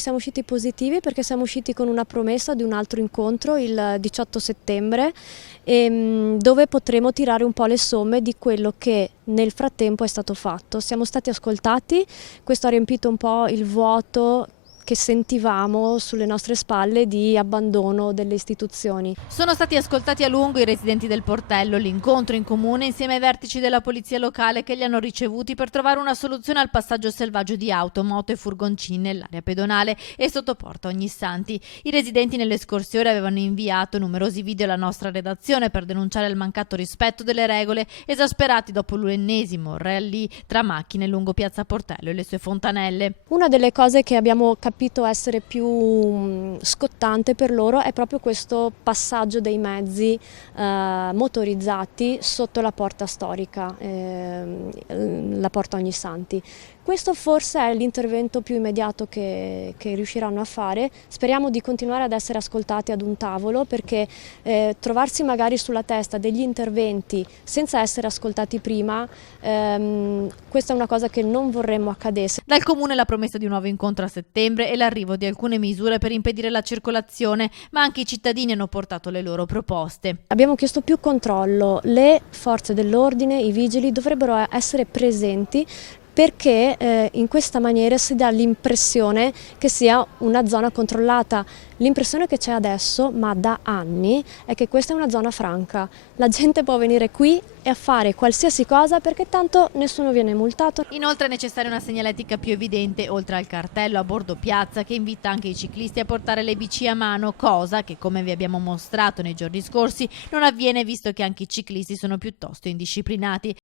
Siamo usciti positivi perché siamo usciti con una promessa di un altro incontro il 18 settembre dove potremo tirare un po' le somme di quello che nel frattempo è stato fatto. Siamo stati ascoltati, questo ha riempito un po' il vuoto che sentivamo sulle nostre spalle di abbandono delle istituzioni. Sono stati ascoltati a lungo i residenti del Portello, l'incontro in comune insieme ai vertici della polizia locale che li hanno ricevuti per trovare una soluzione al passaggio selvaggio di auto, moto e furgoncini nell'area pedonale e sotto Porta Ognissanti. I residenti nelle scorse ore avevano inviato numerosi video alla nostra redazione per denunciare il mancato rispetto delle regole, esasperati dopo l'ennesimo rally tra macchine lungo Piazza Portello e le sue fontanelle. Una delle cose che abbiamo capito essere più scottante per loro è proprio questo passaggio dei mezzi motorizzati sotto la porta storica, la Porta Ognissanti. Questo forse è l'intervento più immediato che riusciranno a fare. Speriamo di continuare ad essere ascoltati ad un tavolo, perché trovarsi magari sulla testa degli interventi senza essere ascoltati prima, questa è una cosa che non vorremmo accadesse. Dal Comune la promessa di un nuovo incontro a settembre e l'arrivo di alcune misure per impedire la circolazione, ma anche i cittadini hanno portato le loro proposte. Abbiamo chiesto più controllo, le forze dell'ordine, i vigili dovrebbero essere presenti, perché in questa maniera si dà l'impressione che sia una zona controllata. L'impressione che c'è adesso, ma da anni, è che questa è una zona franca. La gente può venire qui e a fare qualsiasi cosa perché tanto nessuno viene multato. Inoltre è necessaria una segnaletica più evidente oltre al cartello a bordo piazza che invita anche i ciclisti a portare le bici a mano, cosa che, come vi abbiamo mostrato nei giorni scorsi, non avviene visto che anche i ciclisti sono piuttosto indisciplinati.